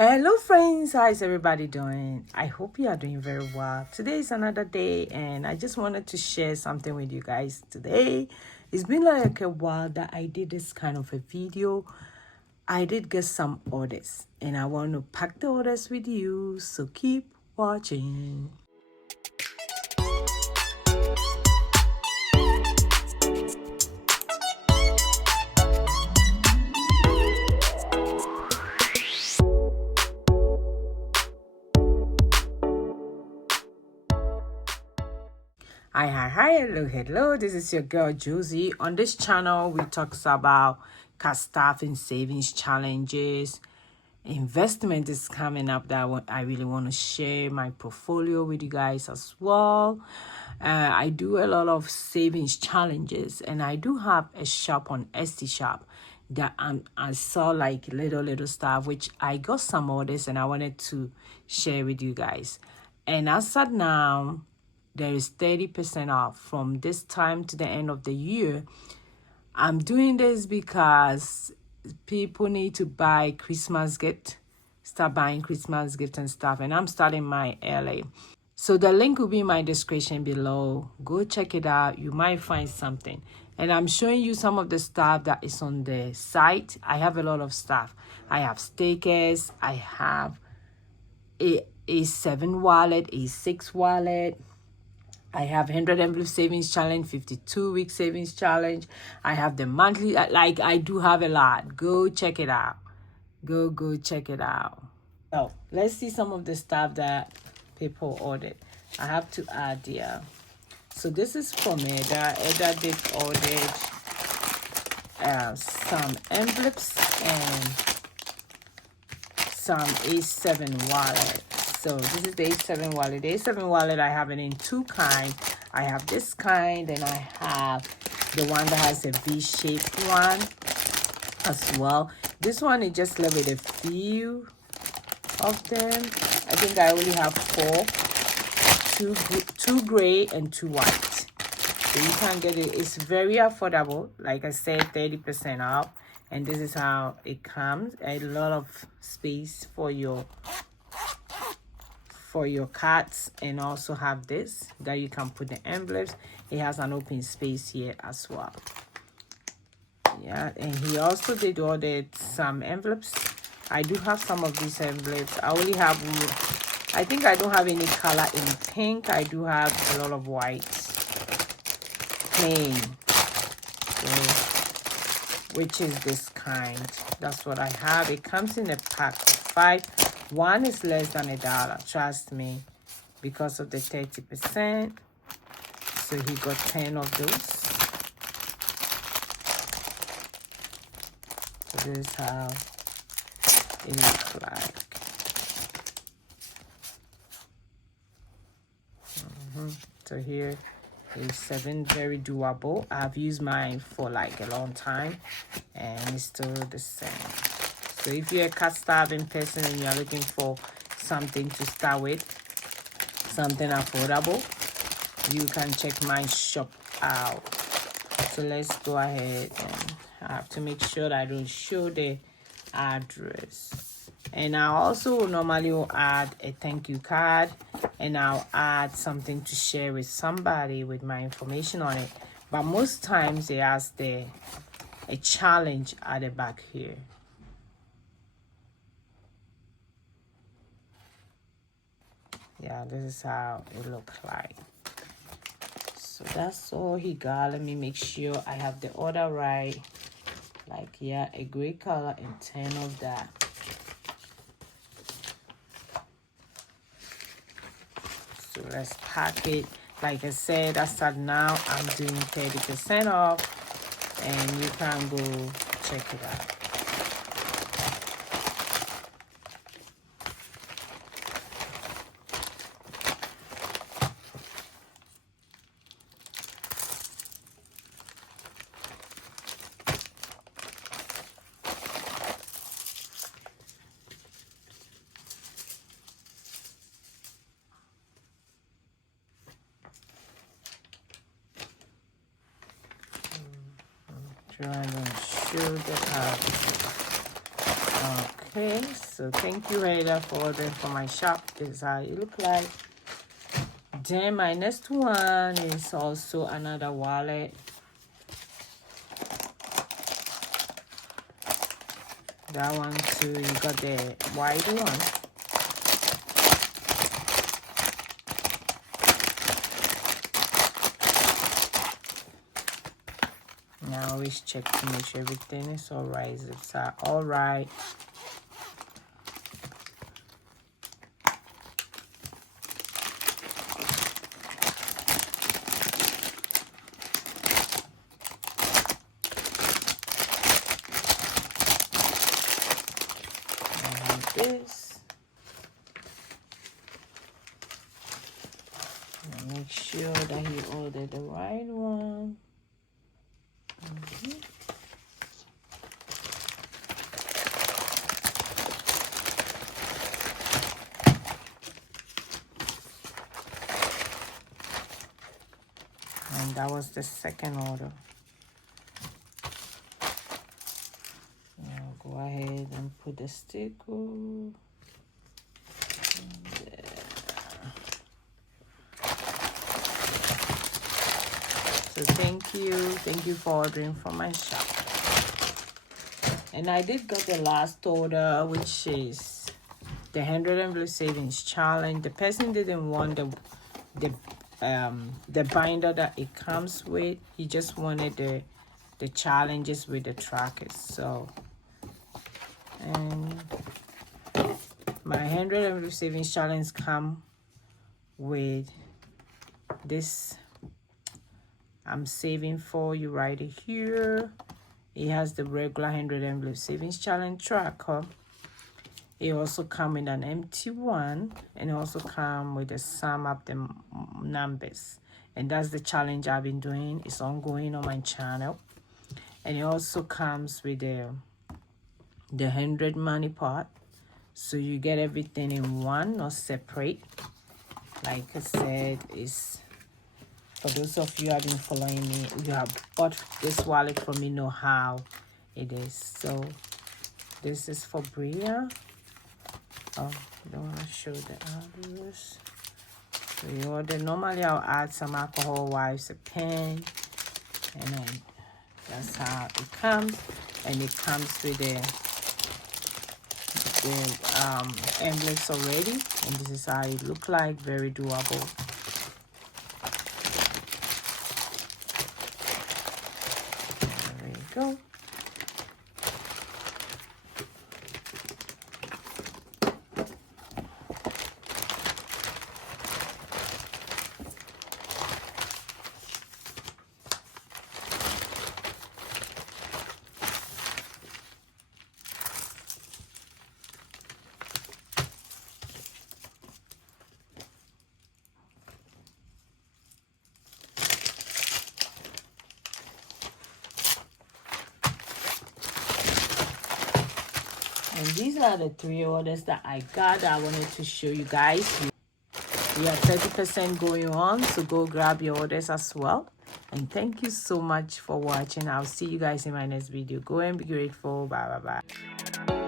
Hello friends, how is everybody doing? I hope you are doing very well. Today is another day and I just wanted to share something with you guys today. It's been like a while that I did this kind of a video. I did get some orders and I want to pack the orders with you, so keep watching. Hi, hello. This is your girl Josie. On this channel, we talk about cash staffing, savings challenges. Investment is coming up that I really want to share my portfolio with you guys as well. I do a lot of savings challenges, and I do have a shop on Etsy shop that I saw like little stuff, which I got some orders and I wanted to share with you guys. And as of now, there is 30% off from this time to the end of the year. I'm doing this because people need to buy Christmas gift, start buying Christmas gifts and stuff, and I'm starting my LA. So the link will be in my description below. Go check it out. You might find something. And I'm showing you some of the stuff that is on the site. I have a lot of stuff. I have stickers. I have a 7 wallet, a 6 wallet. I have 100 envelope savings challenge, 52-week savings challenge. I have the monthly, like I do have a lot. Go check it out. Go check it out. So let's see some of the stuff that people ordered. I have to add here. So this is from Eda. Eda did order some envelopes and some A7 wallet. So this is the A7 wallet. The A7 wallet, I have it in two kinds. I have this kind and I have the one that has a V-shaped one as well. This one is just left with a few of them. I think I only have 4, two gray and 2 white. So you can get it. It's very affordable. Like I said, 30% off. And this is how it comes. A lot of space for your cards, and also have this that you can put the envelopes. It has an open space here as well. Yeah, and he also did order some envelopes. I do have some of these envelopes. I only have, I think I don't have any color in pink. I do have a lot of white, plain, so, which is this kind. That's what I have. It comes in a pack of 5. One is less than $1, trust me, because of the 30%. So he got 10 of those. So this is how it looks like. So here is 7, very doable. I've used mine for like a long time and it's still the same. So if you're a cash starving person and you're looking for something to start with, something affordable, you can check my shop out. So let's go ahead, and I have to make sure that I don't show the address. And I also normally will add a thank you card, and I'll add something to share with somebody with my information on it. But most times they ask a challenge at the back here. Yeah, this is how it looks like. So that's all he got. Let me make sure I have the order right. Like, yeah, a gray color and 10 of that. So let's pack it. Like I said, as of now, I'm doing 30% off, and you can go check it out. Trying to show that out. Okay, So thank you, Heather, for ordering from my shop. This is how it look like. Then my next one is also another wallet. That one too, you got the white one. Now I always check to make sure everything is alright. It's alright. This. Make sure that he ordered the right one. And that was the second order. Now go ahead and put the sticker. So thank you for ordering from my shop. And I did get the last order, which is the 100 envelope savings challenge. The person didn't want the binder that it comes with. He just wanted the challenges with the trackers. So, and my 100 envelope savings challenge come with this. I'm saving for you right here. It has the regular 100 envelope savings challenge tracker. It also come with an empty one, and it also come with a sum up the numbers. And that's the challenge I've been doing. It's ongoing on my channel. And it also comes with the 100 money part. So you get everything in one, not separate. Like I said, it's for those of you who have been following me, you have bought this wallet from me, know how it is. So this is for Bria. Oh, I don't want to show the others. So you order. Normally I'll add some alcohol wipes, a pen, and then that's how it comes. And it comes with the envelopes already. And this is how it look like. Very doable. There you go. And these are the 3 orders that I got that I wanted to show you guys. We have 30% going on, so go grab your orders as well. And thank you so much for watching. I'll see you guys in my next video. Go and be grateful. Bye, bye, bye.